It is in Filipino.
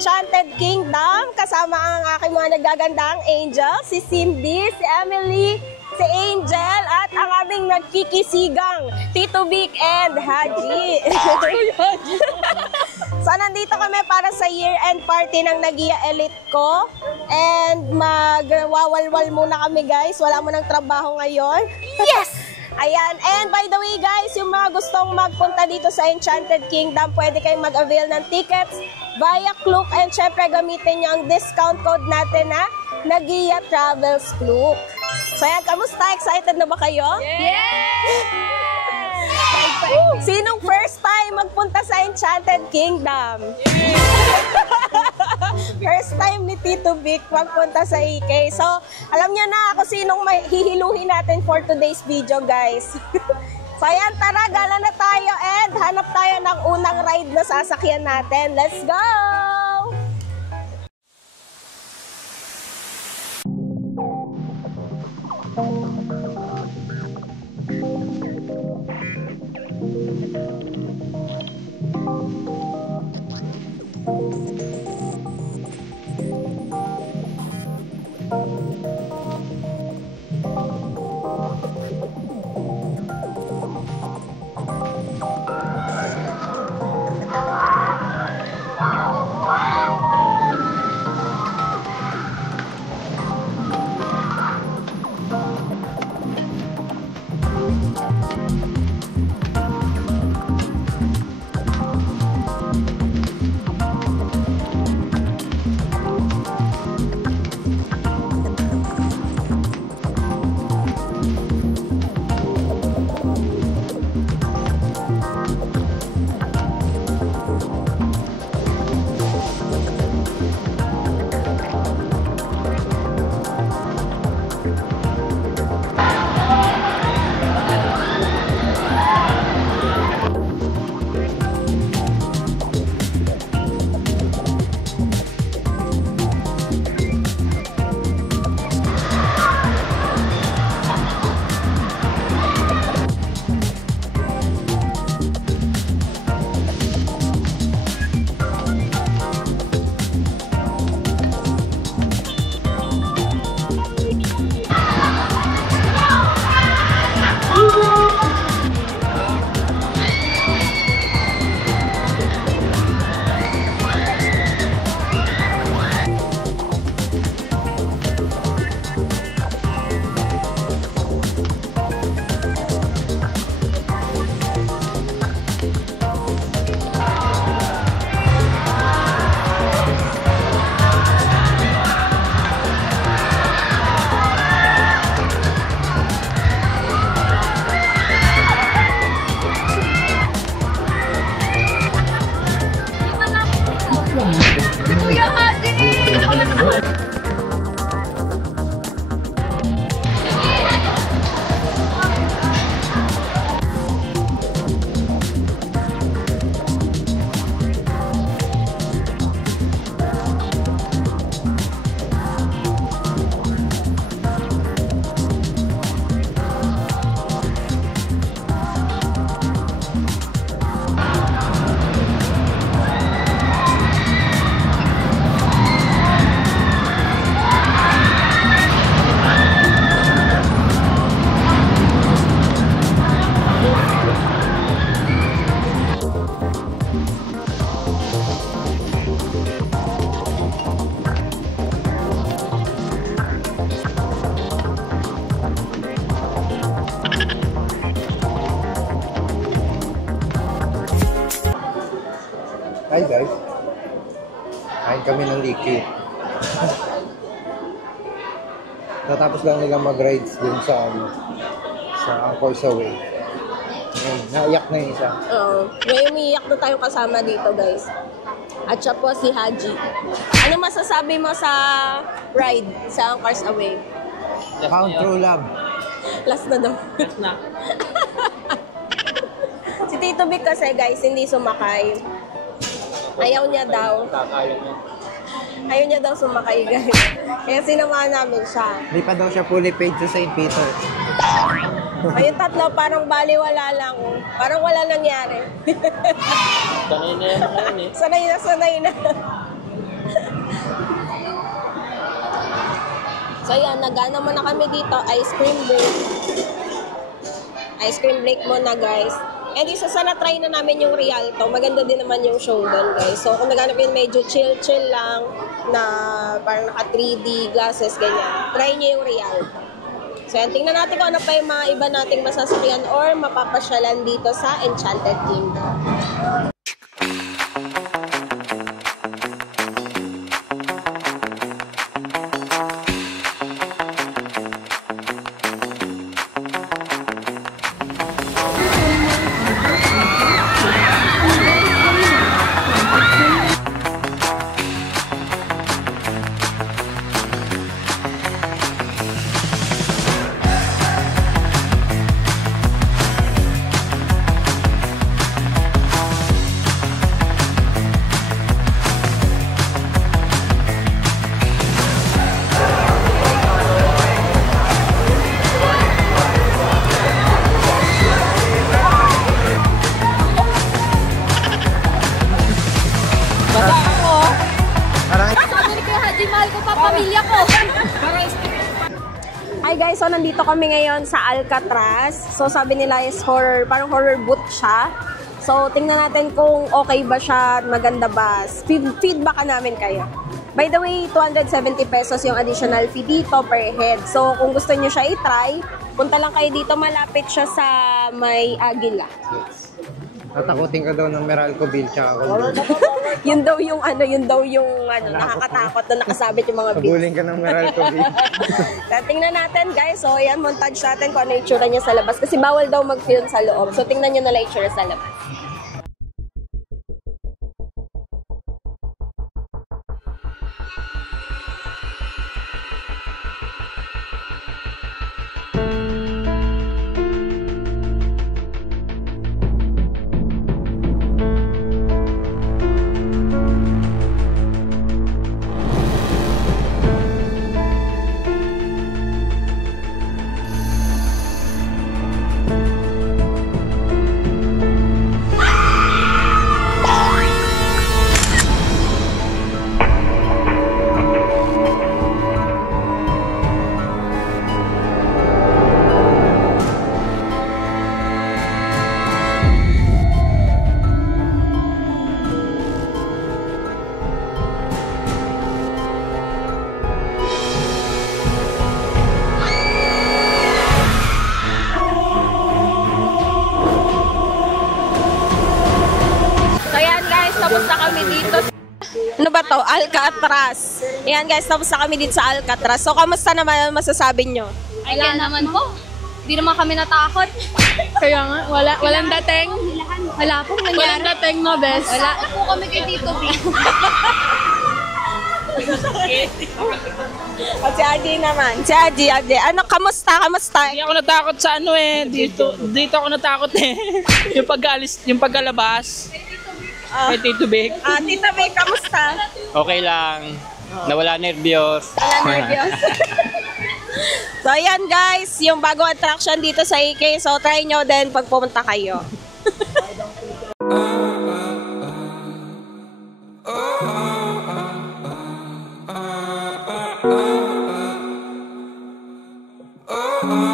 Enchanted Kingdom. Kasama ang aking mga nagagandang angel, si Cindy, si Emily, si Angel, at ang aming nagkikisigang Tito Vic and Haji. So, nandito kami para sa year-end party ng Nagia Elite ko. And magwawalwal muna kami, guys. Wala mo ng trabaho ngayon. Yes! Ayan. And by the way, guys, yung mga gustong magpunta dito sa Enchanted Kingdom, pwede kayong mag-avail ng tickets via Klook. And syempre, gamitin nyo ang discount code natin na Nagia Travels Klook. So, ayan. Kamusta? Excited na ba kayo? Yes! Sinong first time magpunta sa Enchanted Kingdom? First time ni Tito Vic magpunta sa EK. So, alam niyo na ako sinong hihiluhin natin for today's video, guys. So, ayan, tara, gala na tayo and hanap tayo ng unang ride na sasakyan natin. Let's go! Hi guys, kain kami ng Liki. Natapos lang nila mag-rides dun sa Angkor Way. Naiyak na yung isa. Oo. May umiiyak na tayong kasama dito, guys. At siya po si Haji. Ano masasabi mo sa ride sa Angkor's Away? Count True Love. Last na daw. Last na. Si Tito Vic kasi, guys, hindi sumakay. Ayaw niya daw. Ayaw niya daw sumakay, guys. Kaya sinamahan namin siya. Hindi pa daw siya fully paid sa St. Peter. Ayun tatlo, parang baliwala lang. Parang wala nangyari. Sanay na yan ngayon eh. Sanay na, sanay na. So yan, nagana muna kami dito, ice cream break. Ice cream break muna guys. And isa sana try na namin yung Rialto. Maganda din naman yung show doon guys. So kung naghanap yun medyo chill lang na parang naka 3D glasses, ganyan. Try nyo yung Rialto. So yan, tingnan natin kung ano pa yung mga iba nating masasakyan or mapapasyalan dito sa Enchanted Kingdom. Hi guys, so nandito kami ngayon sa Alcatraz. So sabi nila is horror, parang horror boot siya. So tingnan natin kung okay ba siya, maganda ba. Feedback namin kayo. By the way, 270 pesos yung additional fee dito per head. So kung gusto niyo siya i-try, punta lang kayo dito, malapit siya sa may Aguila. Yes. Tatakutin ka daw ng Meralco Bill tsaka ako. Yun daw yung nakakatakot na nakasabit yung mga beads. Habulin ka ng Meralco Bill. Tingnan natin guys. So yan, montage natin kung ano yung itsura niya sa labas. Kasi bawal daw mag-film sa loob. So tingnan nyo na lang itsura sa labas. Tapos na kami dito. Ano ba to? Alcatraz. Ayan guys, tapos na kami dito sa Alcatraz. So, kamusta naman masasabi nyo? Wala naman po. Hindi naman kami natakot. Kaya nga, walang dating. Wala pong nangyari. Walang dating, no, bes? Wala po kami kay Tito B. At si Adi naman. Si Adi. Ano, kamusta? Hindi ako natakot sa ano eh. Dito ako natakot eh. yung pagkalabas. Kay Tito Vic. Tita Vic, kamusta? Okay lang. Nawala nervyos. Wala nervyos. So, ayan guys, yung bagong attraction dito sa AK. So, try nyo din pag pumunta kayo. Oh